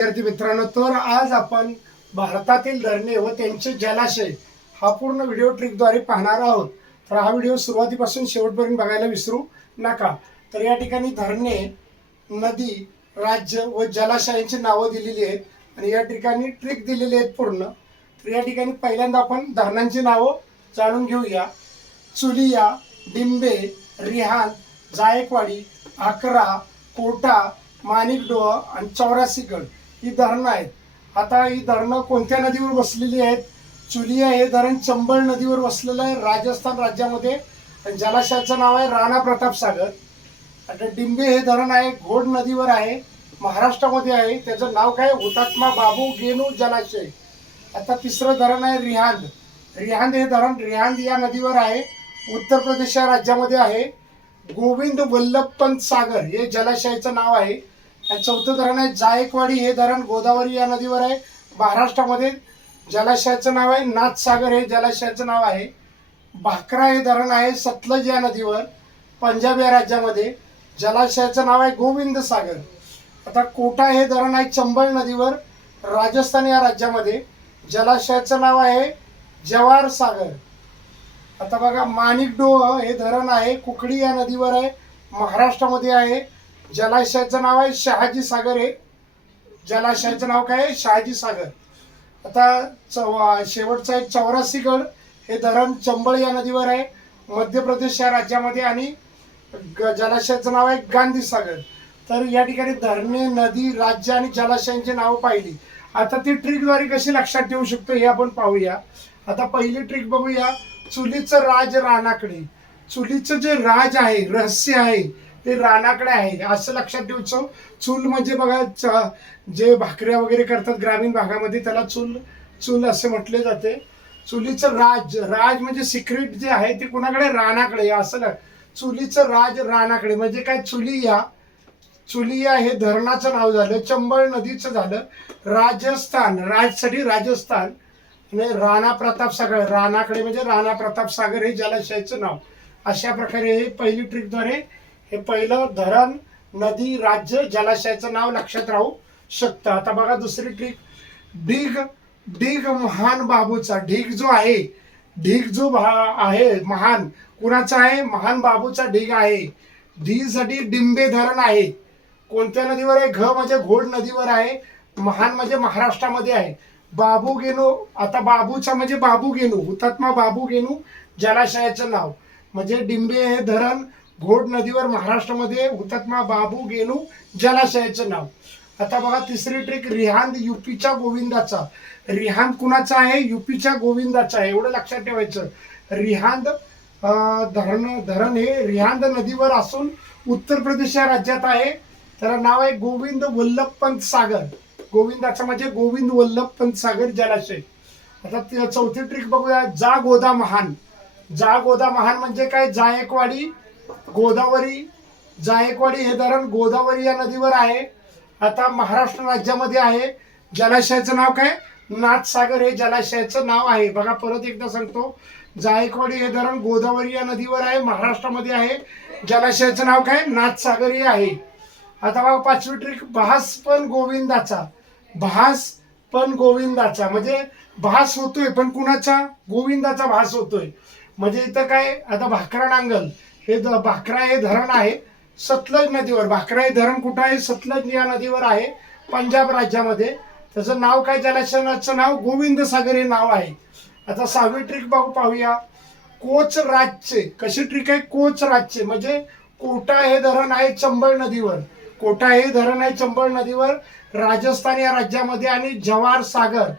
विद्यार्थी मित्रांनो तर आज आपण भारतातील धरणे व त्यांचे जलाशय हा पूर्ण व्हिडिओ ट्रिकद्वारे पाहणार आहोत. तर हा व्हिडिओ सुरुवातीपासून शेवटपर्यंत बघायला विसरू नका. तर या ठिकाणी धरणे नदी राज्य व जलाशयांची नावं दिलेली आहेत आणि या ठिकाणी ट्रिक दिलेली आहेत पूर्ण. तर या ठिकाणी पहिल्यांदा आपण धरणांची नावं जाणून घेऊया. चुलिया डिंबे रिहान जायकवाडी अकरा कोटा माणिकडोह आणि चौरासीगड ही धरणं आहेत. आता ही धरणं कोणत्या नदीवर बसलेली आहेत? चुलिया हे धरण चंबळ नदीवर वसलेलं आहे राजस्थान राज्यामध्ये. आणि जलाशयाचं नाव आहे राणा प्रताप सागर. आता डिंबे हे धरण आहे घोड नदीवर आहे महाराष्ट्रामध्ये आहे. त्याचं नाव काय? हुतात्मा बाबू गेनू जलाशय. आता तिसरं धरण आहे रिहांद. रिहांद हे धरण रिहांद या नदीवर आहे. उत्तर प्रदेश या राज्यामध्ये आहे. गोविंद वल्लभपंत सागर हे जलाशयाचं नाव आहे. आणि चौथं धरण आहे जायकवाडी. हे धरण गोदावरी या नदीवर आहे. महाराष्ट्रामध्ये जलाशयाचं नाव आहे नाथसागर हे जलाशयाचं नाव आहे. भाकरा हे धरण आहे सतलज या नदीवर पंजाब या राज्यामध्ये. जलाशयाचं नाव आहे गोविंद सागर. आता कोटा हे धरण आहे चंबळ नदीवर राजस्थान या राज्यामध्ये. जलाशयाचं नाव आहे जवार सागर. आता बघा माणिकडोह हे धरण आहे कुकडी या नदीवर आहे महाराष्ट्रामध्ये आहे. जलाशयाचं नाव आहे शहाजी सागर हे. जलाशयाचं नाव काय आहे? शहाजी सागर. आता चौ शेवटचं आहे चौरासीगड. हे धरण चंबळ या नदीवर आहे. मध्य प्रदेश या राज्यामध्ये आणि ग- जलाशयाचं नाव आहे गांधी सागर. तर या ठिकाणी धरणे नदी राज्य आणि जलाशयांची नावं पाहिली. आता ती ट्रिकद्वारे कशी लक्षात ठेवू शकतो हे आपण पाहूया. आता पहिली ट्रिक बघूया. चुलीचं राज रानाकडे. चुलीचं जे राज आहे रहस्य आहे ते रानाकडे आहे. असं लक्षात ठेवायचं चूल म्हणजे बघा च- जे भाकऱ्या वगैरे करतात ग्रामीण भागामध्ये त्याला चूल चूल असे म्हटले जाते. चुलीचं राज राज म्हणजे सिक्रेट जे आहे ते कुणाकडे? रानाकडे. असं चुलीचं राज रानाकडे. म्हणजे काय? चुलिया चुलिया हे धरणाचं नाव झालं. चंबळ नदीचं झालं. राजस्थान राजसाठी राजस्थान. आणि राणा प्रताप सागर राणाकडे म्हणजे राणा प्रताप सागर हे जलाशयाचं नाव. अशा प्रकारे हे पहिली ट्रिकद्वारे हे पहिलं धरण नदी राज्य जलाशयाचं नाव लक्षात राहू शकतं. आता बघा दुसरी ट्रिक ढीग ढीग महान बाबूचा. ढीग जो आहे ढीग जो भा- आहे महान. कुणाचा आहे? महान बाबूचा ढीग आहे. ढीसाठी डिंबे धरण आहे. कोणत्या नदीवर आहे? घ म्हणजे घोड नदीवर आहे. महान म्हणजे महाराष्ट्रामध्ये आहे. बाबू गेनू आता बाबूचा म्हणजे बाबू गेनू. हुतात्मा बाबू गेनू जलाशयाचं नाव. म्हणजे डिंबे हे धरण घोड नदीवर महाराष्ट्रामध्ये हुतात्मा बाबू गेलू जलाशयाचं नाव. आता बघा तिसरी ट्रिक रिहांद युपीच्या गोविंदाचा. रिहांद कुणाचा आहे? युपीच्या गोविंदाचा आहे. एवढं लक्षात ठेवायचं. रिहांद धरण धरण हे रिहांद नदीवर असून उत्तर प्रदेश या राज्यात आहे. त्याला नाव आहे गोविंद वल्लभपंत सागर. गोविंदाचा म्हणजे गोविंद वल्लभपंत सागर जलाशय. आता चौथी ट्रिक बघूया. जा गोदा महान. जा गोदा महान म्हणजे काय? जायकवाडी गोदावरी जायकवाडी हे धरण गोदावरी या नदीवर आहे. आता महाराष्ट्र राज्यामध्ये आहे. जलाशयाचं नाव काय? नाथसागर हे जलाशयाचं नाव आहे. बघा परत एकदा सांगतो. जायकवाडी हे धरण गोदावरी या नदीवर आहे. महाराष्ट्रामध्ये आहे. जलाशयाचं नाव काय? नाथसागर हे आहे. आता बघा पाचवी ट्रिक. भास पण गोविंदाचा. भास पण गोविंदाचा. म्हणजे भास होतोय पण कुणाचा? गोविंदाचा भास होतोय. म्हणजे इथं काय? आता भाकरा नांगल हे द- भाकरा हे धरण आहे. सतलज नदीवर. भाकरा हे धरण कुठं आहे? सतलज या नदीवर आहे पंजाब राज्यामध्ये. त्याचं नाव काय? जलाशयाचं नाव गोविंद सागर हे नाव आहे. आता सहावी ट्रिक बघू पाहूया. कोच राजचे कशी ट्रिक आहे? कोच राजचे म्हणजे कोटा हे धरण आहे चंबळ नदीवर. कोटा हे धरण आहे चंबळ नदीवर. राजस्थान या राज्यामध्ये आणि जवार सागर.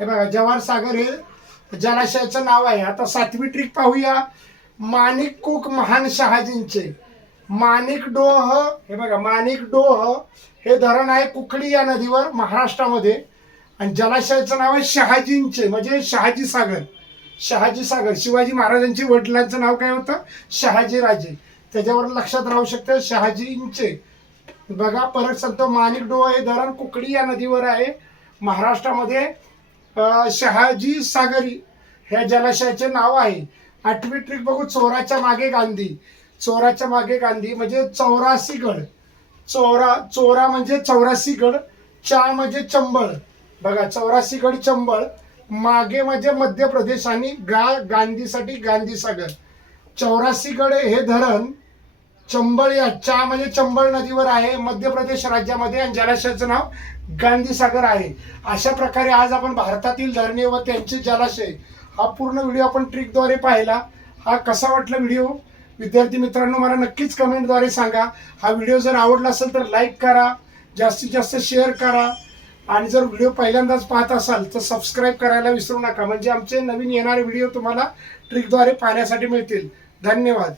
हे बघा जवार सागर हे जलाशयाचं नाव आहे. आता सातवी ट्रिक पाहूया. माणिक कोक महान शहाजींचे. माणिक डोह हे बघा माणिक डोह हे धरण आहे कुकडी या नदीवर महाराष्ट्रामध्ये. आणि जलाशयाचं नाव आहे शहाजींचे म्हणजे शहाजी सागर. शहाजी सागर शिवाजी महाराजांची वडिलांचं नाव काय होतं? शहाजी राजे. त्याच्यावर लक्षात राहू शकतं शहाजींचे. बघा परत सांगतो माणिक डोह हे धरण कुकडी या नदीवर आहे. महाराष्ट्रामध्ये शहाजी सागरी ह्या जलाशयाचे नाव आहे. आठवी ट्रिक बघू चोराच्या मागे गांधी. चोराच्या मागे गांधी म्हणजे चौरासी गड चोरा चोरा म्हणजे चौरासी गड चा म्हणजे चंबळ. बघा चौरासी गड चंबळ मागे म्हणजे मध्य प्रदेश आणि गा गांधीसाठी गांधी सागर चौरासी गड हे धरण चंबळ या चा म्हणजे चंबळ नदीवर आहे मध्य प्रदेश राज्यामध्ये आणि जलाशयाचं नाव गांधी सागर आहे. अशा प्रकारे आज आपण भारतातील धरणे व त्यांचे जलाशय हा पूर्ण व्हिडिओ आपण ट्रिकद्वारे पाहिला. हा कसा वाटला व्हिडिओ? विद्यार्थी मित्रांनो मला नक्कीच कमेंटद्वारे सांगा. हा व्हिडिओ जर आवडला असेल तर लाईक करा जास्तीत जास्त शेअर करा. आणि जर व्हिडिओ पहिल्यांदाच पाहत असाल तर सबस्क्राईब करायला विसरू नका. म्हणजे आमचे नवीन येणारे व्हिडिओ तुम्हाला ट्रिकद्वारे पाहण्यासाठी मिळतील. धन्यवाद.